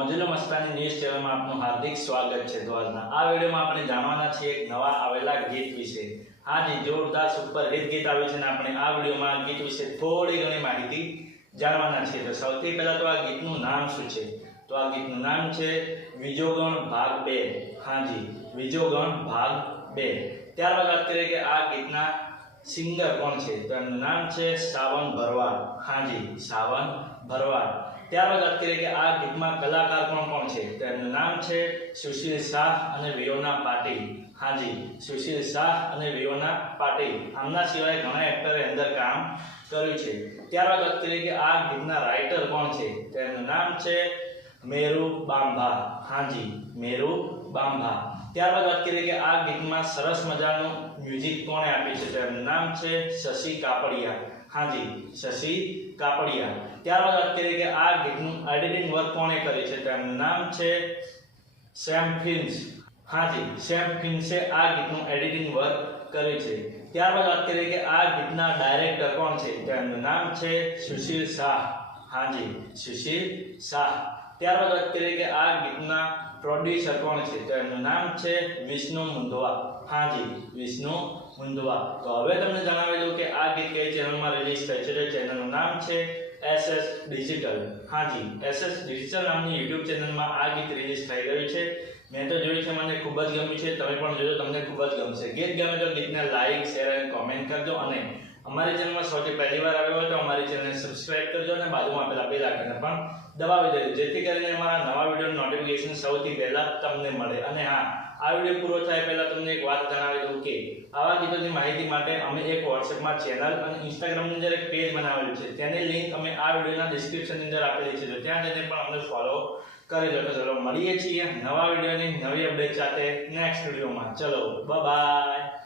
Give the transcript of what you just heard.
મોજેલો Mastani news ચેનલમાં આપનું હાર્દિક સ્વાગત છે। તો આજના આ વિડીયોમાં આપણે જાણવાના છીએ એક નવા આવેલા ગીત વિશે। હાજી, જોરદાર સુપર હિટ ગીત આવ્યું છે અને આપણે આ વિડીયોમાં આ ગીત વિશે થોડી ઘણી માહિતી જાણવાના છીએ। તો સૌથી પહેલા તો આ ગીતનું નામ શું છે? તો આ ગીતનું નામ છે વિજોગણ ભાગ 2। હાજી, વિજોગણ ભાગ 2। ત્યારબાદ વાત કરીએ કે આ ગીતના સિંગર કોણ છે? તો એમનું નામ છે સાવન ભરવાડ। હાજી, સાવન ભરવાડ। ત્યારબાદ વાત કરીએ કે આ ગીતમાં કલાકાર કોણ છે? તો એમનું નામ છે સુશીલ શાહ અને વિયોના પાટીલ। હાજી, સુશીલ શાહ અને વિયોના પાટીલ। આમના સિવાય ઘણા એક્ટરે અંદર કામ કર્યું છે। ત્યારબાદ વાત કરીએ કે આ ગીતના રાઇટર કોણ છે? તો એમનું નામ છે મેરુ બાંભા। હાજી, મેરુ બાંભા। ત્યારબાદ વાત કરીએ કે આ ગીતમાં સરસ મજાનું મ્યુઝિક કોણે આપ્યું છે? તો એમનું નામ છે શશી કાપડિયા। હાજી, શશી કાપડિયા। ત્યારબાદ વાત કરીએ કે આ ગીતનું એડિટિંગ વર્ક કોણે કર્યું છે? તો એમનું નામ છે સેમ ફિલ્મ્સ। હાજી, સેમ ફિલ્મ્સે આ ગીતનું એડિટિંગ વર્ક કર્યું છે। ત્યારબાદ વાત કરીએ કે આ ગીતના ડાયરેક્ટર કોણ છે? તો એમનું નામ છે સુશીલ શાહ। હાજી, સુશીલ શાહ। ત્યારબાદ વાત કરીએ કે આ ગીતના પ્રોડ્યુસર કોણ છે? તો એમનું નામ છે વિષ્ણુ મુંદવા। હાજી, વિષ્ણુ મુંદવા। તો હવે તમને જણાવી દઉં કે આ ગીત કઈ ચેનલમાં રિલીઝ થઈ છે? તો ચેનલનું નામ છે SS ડિજિટલ। હાજી, SS ડિજિટલ નામની YouTube ચેનલમાં આ ગીત રિલીઝ થઈ ગયું છે। મેં તો જોયું છે, મને ખૂબ જ ગમ્યું છે। તમે પણ જોજો, તમને ખૂબ જ ગમશે। ગીત ગમે તો ગીતને લાઈક, શેર અને કોમેન્ટ કરજો અને અમારી ચેનલમાં સૌથી પહેલી વાર આવ્યો હોય તો અમારી ચેનલને સબસ્ક્રાઇબ કરજો અને બાજુમાં આપેલા બેલ આઇકનને પણ દબાવી દેજો, જેથી કરીને અમારા નવા વિડીયોનું નોટિફિકેશન સૌથી પહેલા તમને મળે। અને હા, આ વિડીયો પૂરો થાય પહેલા તમને એક વાત જણાવી દઉં કે આવા ગીતોની માહિતી માટે અમે એક WhatsAppમાં ચેનલ અને Instagramની અંદર એક પેજ બનાવેલું છે। તેની લિંક અમે આ વિડીયોના ડિસ્ક્રિપ્શનની અંદર આપેલી છે, તો ત્યાં જઈને પણ અમને ફોલો કરી લો। તો ચલો મળીએ છીએ નવા વિડીયોની નવી અપડેટ સાથે નેક્સ્ટ વિડીયોમાં। ચલો બાય બાય।